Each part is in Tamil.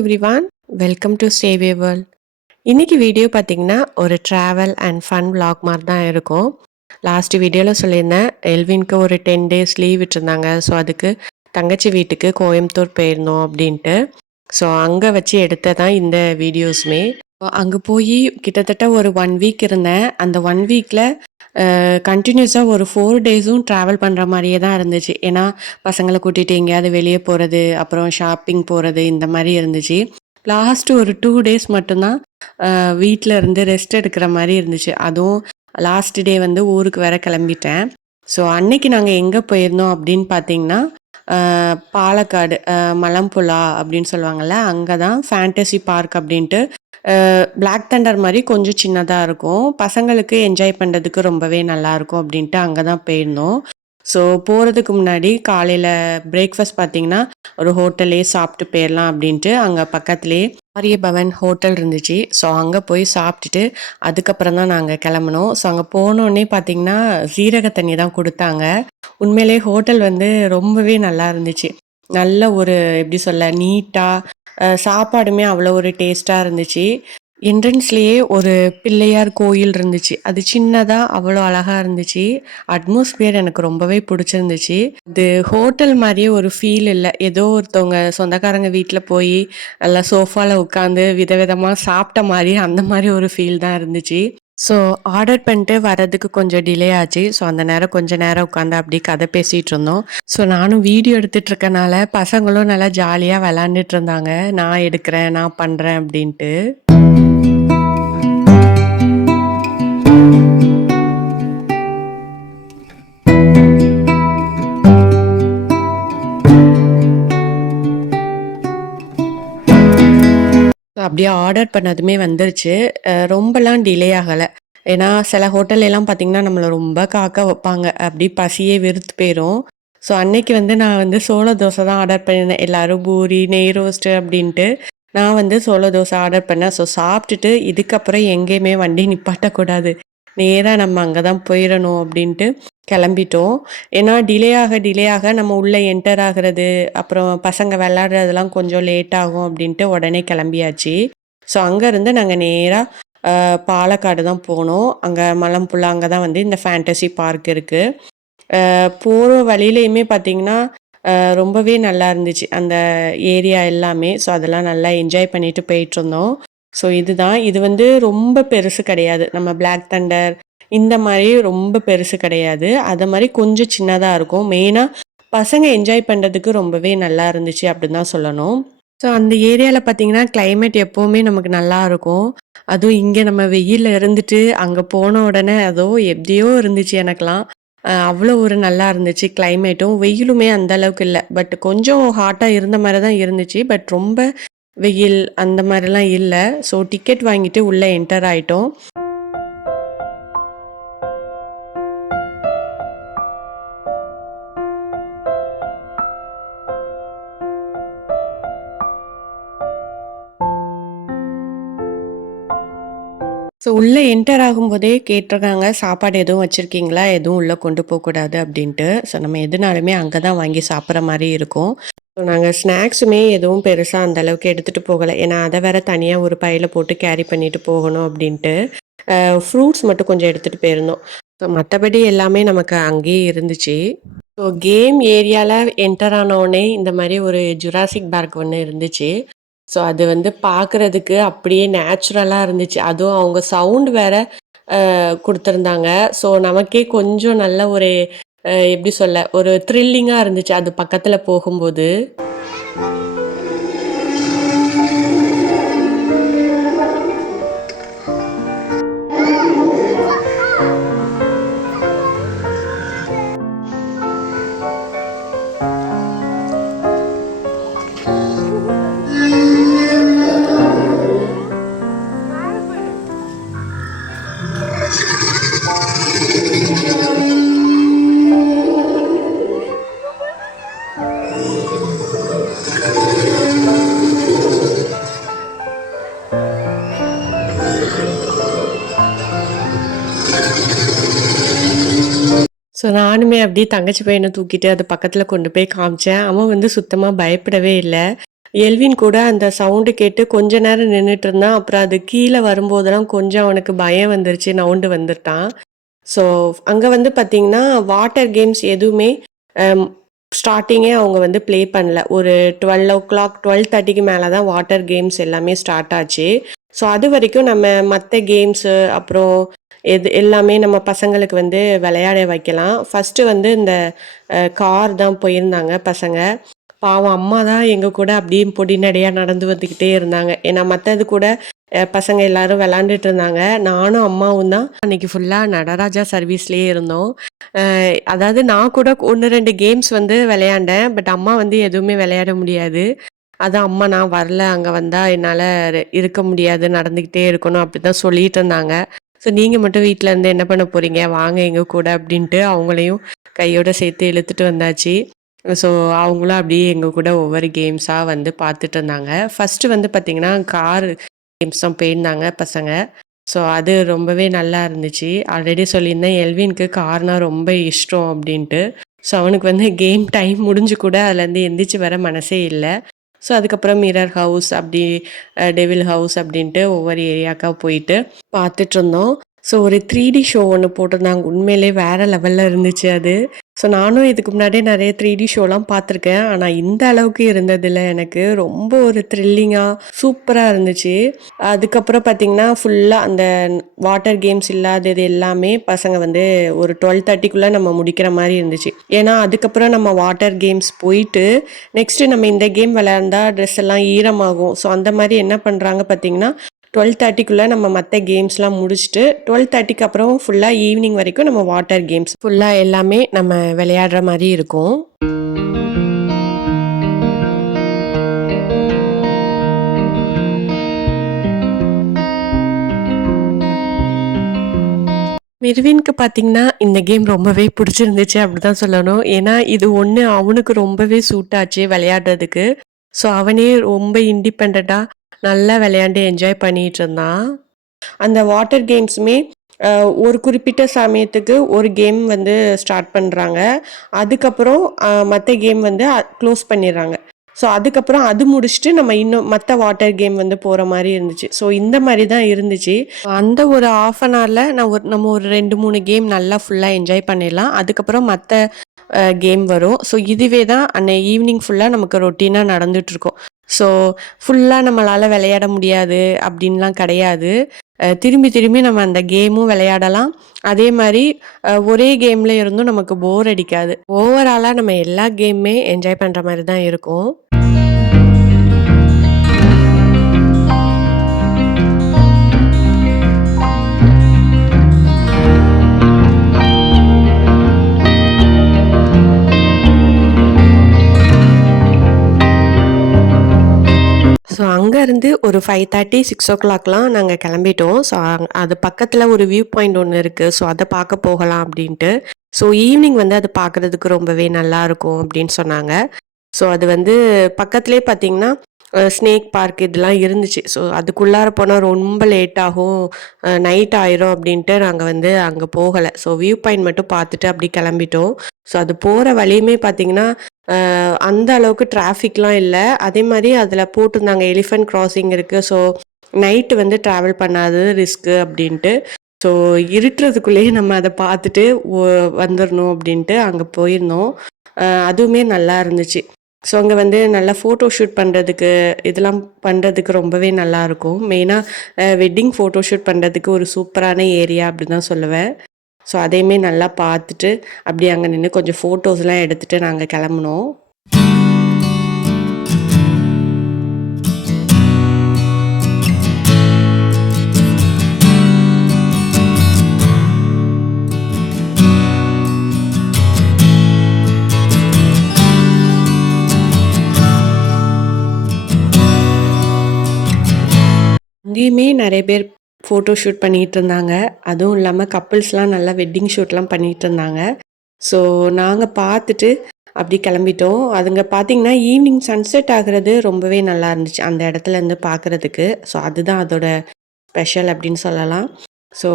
எவ்ரிவான், வெல்கம் டு சேவே வேர்ல்ட். இன்னைக்கு வீடியோ பார்த்தீங்கன்னா ஒரு ட்ராவல் அண்ட் ஃபன் vlog மாதிரி தான் இருக்கும். லாஸ்ட் வீடியோவில் சொல்லியிருந்தேன் எல்வின்க்கு ஒரு 10 டேஸ் லீவ் விட்டுருந்தாங்க. ஸோ அதுக்கு தங்கச்சி வீட்டுக்கு கோயம்புத்தூர் போயிருந்தோம் அப்படின்ட்டு. ஸோ அங்கே வச்சு எடுத்த தான் இந்த வீடியோஸுமே. அங்கே போய் கிட்டத்தட்ட ஒரு 1 வீக் இருந்தேன். அந்த 1 வீக்கில் கண்டினியூஸாக ஒரு 4 டேஸும் ட்ராவல் பண்ணுற மாதிரியே தான் இருந்துச்சு. ஏன்னா பசங்களை கூட்டிகிட்டு எங்கேயாவது வெளியே போகிறது, அப்புறம் ஷாப்பிங் போகிறது, இந்த மாதிரி இருந்துச்சு. லாஸ்ட்டு ஒரு 2 டேஸ் மட்டும்தான் வீட்டில் இருந்து ரெஸ்ட் எடுக்கிற மாதிரி இருந்துச்சு. அதுவும் லாஸ்ட் டே வந்து ஊருக்கு வேற கிளம்பிட்டேன். ஸோ அன்னைக்கு நாங்கள் எங்கே போயிருந்தோம் அப்படின்னு பார்த்தீங்கன்னா பாலக்காடு, மலம்புழா அப்படின்னு சொல்லுவாங்கள்ல, அங்கே தான் ஃபேண்டசி பார்க் அப்படின்ட்டு பிளாக் தண்டர் மாதிரி கொஞ்சம் சின்னதாக இருக்கும். பசங்களுக்கு என்ஜாய் பண்ணுறதுக்கு ரொம்பவே நல்லாயிருக்கும் அப்படின்ட்டு அங்கே தான் போயிருந்தோம். ஸோ போகிறதுக்கு முன்னாடி காலையில் பிரேக்ஃபாஸ்ட் பார்த்தீங்கன்னா ஒரு ஹோட்டல்லே சாப்பிட்டு போயிடலாம் அப்படின்ட்டு அங்கே பக்கத்துலேயே ஆரியபவன் ஹோட்டல் இருந்துச்சு. ஸோ அங்கே போய் சாப்பிட்டுட்டு அதுக்கப்புறம் தான் நாங்கள் கிளம்புனோம். ஸோ அங்கே போனோடனே பார்த்தீங்கன்னா சீரக தண்ணி தான் கொடுத்தாங்க. உண்மையிலே ஹோட்டல் வந்து ரொம்பவே நல்லா இருந்துச்சு. நல்ல ஒரு எப்படி சொல்ல நீட்டாக, சாப்பாடுமே அவ்வளோ ஒரு டேஸ்ட்டாக இருந்துச்சு. என்ட்ரன்ஸ்லேயே ஒரு பிள்ளையார் கோயில் இருந்துச்சு. அது சின்னதாக அவ்வளோ அழகாக இருந்துச்சு. அட்மாஸ்பியர் எனக்கு ரொம்பவே பிடிச்சிருந்துச்சு. இது ஹோட்டல் மாதிரியே ஒரு ஃபீல் இல்லை. ஏதோ ஒருத்தவங்க சொந்தக்காரங்க வீட்டில் போய் நல்லா சோஃபாவில் உட்காந்து விதவிதமாக சாப்பிட்ட மாதிரி அந்த மாதிரி ஒரு ஃபீல் தான் இருந்துச்சு. ஸோ ஆர்டர் பண்ணிட்டு வரதுக்கு கொஞ்சம் டிலே ஆச்சு. ஸோ அந்த நேரம் கொஞ்சம் நேரம் உட்காந்து அப்படியே கதை பேசிகிட்டு இருந்தோம். ஸோ நானும் வீடியோ எடுத்துகிட்டு இருக்கனால பசங்களும் நல்லா ஜாலியாக விளாண்டுட்டு இருந்தாங்க. நான் எடுக்கிறேன், நான் பண்ணுறேன் அப்படின்ட்டு. அப்படியே ஆர்டர் பண்ணதுமே வந்துருச்சு. ரொம்பலாம் டிலே ஆகலை. ஏன்னா சில ஹோட்டல் எல்லாம் பார்த்தீங்கன்னா நம்மளை ரொம்ப காக்க வைப்பாங்க. அப்படி பசியே வெறுத்து போயிடும். ஸோ அன்னைக்கு வந்து நான் வந்து சோள தோசை தான் ஆர்டர் பண்ணியிருந்தேன். எல்லாரும் பூரி, நெய் ரோஸ்ட்டு அப்படின்ட்டு. நான் வந்து சோள தோசை ஆர்டர் பண்ணேன். ஸோ சாப்பிட்டுட்டு இதுக்கப்புறம் எங்கேயுமே வண்டி நிப்பாட்டக்கூடாது, நேராக நம்ம அங்கே தான் போயிடணும் அப்படின்ட்டு கிளம்பிட்டோம். ஏன்னா டிலே ஆக நம்ம உள்ளே என்டர் ஆகிறது, அப்புறம் பசங்க விளாட்றதெல்லாம் கொஞ்சம் லேட் ஆகும் அப்படின்ட்டு உடனே கிளம்பியாச்சு. ஸோ அங்கேருந்து நாங்கள் நேராக பாலக்காடு தான் போனோம். அங்கே மலம்புழா அங்கே தான் வந்து இந்த ஃபேண்டசி பார்க் இருக்குது. போகிற வழியிலையுமே பார்த்தீங்கன்னா ரொம்பவே நல்லா இருந்துச்சு அந்த ஏரியா எல்லாமே. ஸோ அதெல்லாம் நல்லா என்ஜாய் பண்ணிட்டு போயிட்டுருந்தோம். ஸோ இது வந்து ரொம்ப பெருசு கிடையாது. நம்ம பிளாக் தண்டர் இந்த மாதிரி ரொம்ப பெருசு கிடையாது. அது மாதிரி கொஞ்சம் சின்னதாக இருக்கும். மெயினாக பசங்க என்ஜாய் பண்ணுறதுக்கு ரொம்பவே நல்லா இருந்துச்சு அப்படின்னு தான் சொல்லணும். ஸோ அந்த ஏரியாவில் பார்த்தீங்கன்னா கிளைமேட் எப்போவுமே நமக்கு நல்லா இருக்கும். அதுவும் இங்கே நம்ம வெயிலில் இருந்துட்டு அங்கே போன உடனே அதோ எப்படியோ இருந்துச்சு எனக்கெலாம். அவ்வளோ ஒரு நல்லா இருந்துச்சு கிளைமேட்டும். வெயிலுமே அந்த அளவுக்கு இல்லை. பட் கொஞ்சம் ஹாட்டாக இருந்த மாதிரி தான் இருந்துச்சு. பட் ரொம்ப வெயில் அந்த மாதிரிலாம் இல்லை. ஸோ டிக்கெட் வாங்கிட்டு உள்ளே என்டர் ஆகிட்டோம். ஸோ உள்ளே என்டர் ஆகும்போதே கேட்டிருக்காங்க, சாப்பாடு எதுவும் வச்சுருக்கீங்களா? எதுவும் உள்ளே கொண்டு போகக்கூடாது அப்படின்ட்டு. ஸோ நம்ம எதுனாலுமே அங்கே தான் வாங்கி சாப்பிட்ற மாதிரி இருக்கும். ஸோ நாங்கள் ஸ்நாக்ஸுமே எதுவும் பெருசாக அந்த அளவுக்கு எடுத்துகிட்டு போகலை. ஏன்னா அதை வேற தனியாக ஒரு பையில் போட்டு கேரி பண்ணிட்டு போகணும் அப்படின்ட்டு. ஃப்ரூட்ஸ் மட்டும் கொஞ்சம் எடுத்துகிட்டு போயிருந்தோம். ஸோ மற்றபடி எல்லாமே நமக்கு அங்கேயே இருந்துச்சு. ஸோ கேம் ஏரியாவில் என்டர் ஆனோடனே இந்த மாதிரி ஒரு ஜுராசிக் பார்க் ஒன்று இருந்துச்சு. ஸோ அது வந்து பார்க்குறதுக்கு அப்படியே நேச்சுரலாக இருந்துச்சு. அதுவும் அவங்க சவுண்ட் வேற கொடுத்துருந்தாங்க. ஸோ நமக்கே கொஞ்சம் நல்ல ஒரு எப்படி சொல்ல, ஒரு த்ரில்லிங்காக இருந்துச்சு அது பக்கத்தில் போகும்போது. ஸோ நானுமே அப்படியே தங்கச்சி பையனை தூக்கிட்டு அது பக்கத்தில் கொண்டு போய் காமிச்சேன். அவன் வந்து சுத்தமாக பயப்படவே இல்லை. எல்வின் கூட அந்த சவுண்டு கேட்டு கொஞ்ச நேரம் நின்னுட்டு இருந்தான். அப்புறம் அது கீழ வரும்போதெல்லாம் கொஞ்சம் அவனுக்கு பயம் வந்துருச்சு. நவுண்டு வந்துட்டான். ஸோ அங்க வந்து பார்த்தீங்கன்னா, வாட்டர் கேம்ஸ் எதுவுமே அம் ஸ்டார்ட்டிங்கே அவங்க வந்து ப்ளே பண்ணல. ஒரு 12:00 12:30க்கு மேல தான் வாட்டர் கேம்ஸ் எல்லாமே ஸ்டார்ட் ஆச்சு. ஸோ அதுவரைக்கும் நம்ம மத்த கேம்ஸு அப்புறம் எல்லாமே நம்ம பசங்களுக்கு வந்து விளையாட வைக்கலாம். ஃபர்ஸ்ட்டு வந்து இந்த கார் தான் போயிருந்தாங்க பசங்க. பாவம் அம்மா தான் எங்க கூட அப்படியே பொடி நடையா நடந்து வந்துக்கிட்டே இருந்தாங்க. ஏன்னா மத்தது கூட பசங்க எல்லாரும் விளையாண்டுட்டு இருந்தாங்க. நானும் அம்மாவும் தான் அன்னைக்கு ஃபுல்லா நடராஜா சர்வீஸ்லயே இருந்தோம். அ அதாவது நான் கூட 1, 2 கேம்ஸ் வந்து விளையாண்டேன். பட் அம்மா வந்து எதுவுமே விளையாட முடியாது. அதான் அம்மா நான் வரல, அங்க வந்தா என்னால இருக்க முடியாது, நடந்துக்கிட்டே இருக்கணும் அப்படிதான் சொல்லிட்டு இருந்தாங்க. ஸோ நீங்க மட்டும் வீட்ல இருந்து என்ன பண்ண போறீங்க? வாங்க எங்க கூட அப்படின்ட்டு அவங்களையும் கையோட சேர்த்து இழுத்துட்டு வந்தாச்சு. ஸோ அவங்களும் அப்படியே எங்க கூட ஒவ்வொரு கேம்ஸா வந்து பார்த்துட்டு இருந்தாங்க. ஃபர்ஸ்ட்டு வந்து பார்த்தீங்கன்னா, கார் கேம்ஸ் தான் போயிருந்தாங்க பசங்க. ஸோ அது ரொம்பவே நல்லா இருந்துச்சு. ஆல்ரெடி சொல்லியிருந்தேன் எல்வின்க்கு கார்னா ரொம்ப இஷ்டம் அப்படின்ட்டு. ஸோ அவனுக்கு வந்து கேம் டைம் முடிஞ்சு கூட அதுலேருந்து எந்திரிச்சு வர மனசே இல்ல. ஸோ அதுக்கப்புறம் மிரர் ஹவுஸ் அப்படி டெவில் ஹவுஸ் அப்படின்ட்டு ஒவ்வொரு ஏரியாக்கா போயிட்டு பார்த்துட்ருந்தோம். ஸோ ஒரு 3டி ஷோ ஒண்ணு போட்டிருந்தாங்க. உண்மையிலேயே வேற லெவல்ல இருந்துச்சு அது. ஸோ நானும் இதுக்கு முன்னாடியே நெறைய 3டி ஷோலாம் பார்த்துருக்கேன். ஆனா இந்த அளவுக்கு இருந்ததில்ல எனக்கு. ரொம்ப ஒரு த்ரில்லிங்கா சூப்பரா இருந்துச்சு. அதுக்கப்புறம் பார்த்தீங்கன்னா, ஃபுல்லா அந்த வாட்டர் கேம்ஸ் இல்லாதது எல்லாமே பசங்க வந்து ஒரு 12:30க்குள்ள நம்ம முடிக்கிற மாரி இருந்துச்சு. ஏன்னா, அதுக்கப்புறம் நம்ம வாட்டர் கேம்ஸ் போயிட்டு, நெக்ஸ்ட்டு நம்ம இந்த கேம் விளையாண்டா ட்ரெஸ் எல்லாம் ஈரமாகும். ஸோ அந்த மாரி என்ன பண்றாங்க பார்த்தீங்கன்னா, 12:30க்குள்ள நம்ம மத்த கேம்ஸ்லாம் முடிச்சுட்டு, 12:30க்கு அப்புறம் ஃபுல்லா ஈவினிங் வரைக்கும் நம்ம வாட்டர் கேம்ஸ் ஃபுல்லா எல்லாமே நம்ம விளையாடுற மாரி இருக்கும். மிர்வின்க்கு பார்த்தீங்கன்னா, இந்த கேம் ரொம்பவே பிடிச்சிருந்துச்சு அப்படிதான் சொல்லணும். ஏன்னா, இது ஒண்ணு அவனுக்கு ரொம்பவே சூட் ஆச்சு விளையாடுறதுக்கு. ஸோ, அவனே ரொம்ப இண்டிபெண்டன்ட்டா நல்லா விளையாண்டு என்ஜாய் பண்ணிட்டு இருந்தான். அந்த வாட்டர் கேம்ஸுமே அ ஒரு குறிப்பிட்ட சமயத்துக்கு ஒரு கேம் வந்து ஸ்டார்ட் பண்றாங்க. அதுக்கப்புறம் மத்த கேம் வந்து க்ளோஸ் பண்ணிர்றாங்க. ஸோ, அதுக்கப்புறம் அது முடிச்சுட்டு நம்ம இன்னும் மத்த வாட்டர் கேம் வந்து போற மாரி இருந்துச்சு. ஸோ, இந்த மாரி தான் இருந்துச்சு. அந்த ஒரு 1/2 அன் ஹவர்ல நம்ம ஒரு 2, 3 கேம் நல்லா ஃபுல்லா என்ஜாய் பண்ணிடலாம். அதுக்கப்புறம் மத்த கேம் வரும். ஸோ, இதுவே தான் ஈவினிங் ஃபுல்லா நமக்கு ரொட்டீனா நடந்துட்டுருக்கும். ஸோ, ஃபுல்லா நம்மளால விளையாட முடியாது அப்டின்லாம் கிடையாது. திரும்பி திரும்பி நம்ம அந்த கேமும் விளையாடலாம். அதே மாரி ஒரே கேம்ல இருந்தும் நமக்கு போர் அடிக்காது. ஓவராலா நம்ம எல்லா கேமுமே என்ஜாய் பண்ற மாரி தான் இருக்கும். ஸோ அங்கருந்து ஒரு 5:30, 6:00லாம் நாங்க கிளம்பிட்டோம். ஸோ அது பக்கத்துல ஒரு வியூ பாயிண்ட் ஒண்ணு இருக்கு. ஸோ அத பார்க்க போகலாம் அப்டின்ட்டு. ஸோ ஈவினிங் வந்து அத பார்க்குறதுக்கு ரொம்பவே நல்லாருக்கும் அப்டின்னு சொன்னாங்க. ஸோ அது வந்து பக்கத்திலேயே பார்த்தீங்கன்னா, ஸ்னேக் பார்க் இதெல்லாம் இருந்துச்சு. ஸோ அதுக்குள்ளார போனா ரொம்ப லேட் ஆகும். நைட் ஆயிரும் அப்டின்ட்டு நாங்க வந்து அங்க போகல. ஸோ வியூ பாயிண்ட் மட்டும் பார்த்துட்டு அப்டி கிளம்பிட்டோம். ஸோ அது போற வழியுமே பார்த்தீங்கன்னா, அந்த அளவுக்கு டிராஃபிக்லாம் இல்ல. அதே மாரி அதில போட்டிருந்தாங்க எலிஃபண்ட் கிராசிங் இருக்கு. ஸோ நைட்டு வந்து டிராவல் பண்ணாதது ரிஸ்க்கு அப்டின்ட்டு. ஸோ இருட்டுறதுக்குள்ளேயே நம்ம அத பார்த்துட்டு வந்துரணும் அப்டின்ட்டு அங்க போயிருந்தோம். அதுவுமே நல்லா இருந்துச்சு. ஸோ அங்க வந்து நல்லா ஃபோட்டோ ஷூட் பண்றதுக்கு, இதெல்லாம் பண்றதுக்கு ரொம்பவே நல்லாருக்கும். மெயினா வெட்டிங் ஃபோட்டோ ஷூட் பண்றதுக்கு ஒரு சூப்பரான ஏரியா அப்டின்னு தான் சொல்லுவேன். ஸோ அதையுமே நல்லா பார்த்துட்டு, அப்படியே அங்க நின்னு கொஞ்சம் ஃபோட்டோஸ்லாம் எடுத்துட்டு நாங்க கெளம்புனோம். அங்கேயுமே நெறைய பேர் ஃபோட்டோ ஷூட் பண்ணிட்டுருந்தாங்க. அதுவும் இல்லாம கப்பிள்ஸ்லாம் நல்லா வெட்டிங் ஷூட்லாம் பண்ணிட்டுருந்தாங்க. ஸோ நாங்க பார்த்துட்டு அப்படி கிளம்பிட்டோம். அதுங்க பார்த்தீங்கன்னா, ஈவினிங் சன்செட் ஆகுறது ரொம்பவே நல்லா இருந்துச்சு. அந்த இடத்துலருந்து பார்க்குறதுக்கு. ஸோ அதுதான் அதோட ஸ்பெஷல் அப்படின்னு சொல்லலாம். ஸோ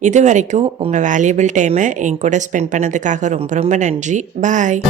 இதுவரைக்கும் உங்க வேல்யூபிள் டைம என் கூட ஸ்பெண்ட் பண்ணதுக்காக ரொம்ப ரொம்ப நன்றி. பாய்.